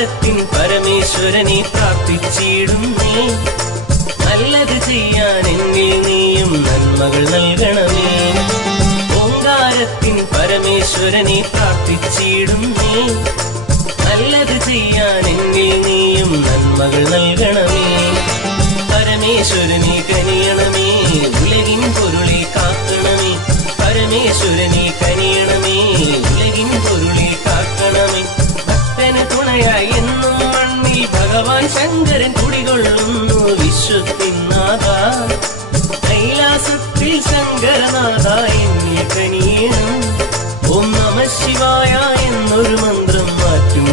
ഓങ്കാരത്തിൻ പരമേശ്വരനെ പ്രാർത്ഥിച്ചിടുന്നേ. നല്ലത് ചെയ്യാൻ എന്നിൽ നീയും നന്മകൾ നൽകണമേ. ഓങ്കാരത്തിൻ പരമേശ്വരനെ പ്രാർത്ഥിച്ചിടുന്നേ. നല്ലത് ചെയ്യാൻ എന്നിൽ നീയും നന്മകൾ നൽകണമേ. പരമേശ്വരനെ കനിയണമേ, ഉലകിൻ പൊരുളെ കാക്കണമേ. പരമേശ്വരനെ കനിയണമേ, ഉലകിൻ പൊരുളെ കാക്കണമേ. ഭക്തന് തുണയായി എന്നും മണ്ണിൽ ഭഗവാൻ ശങ്കരൻ കുടികൊള്ളുന്നു. വിശ്വത്തിൻ നാഥ കൈലാസത്തിൽ ശങ്കരനാഥ എന്നിൽ കനിയണം. ഓം നമഃ ശിവായ എന്നൊരു മന്ത്രം മാറ്റും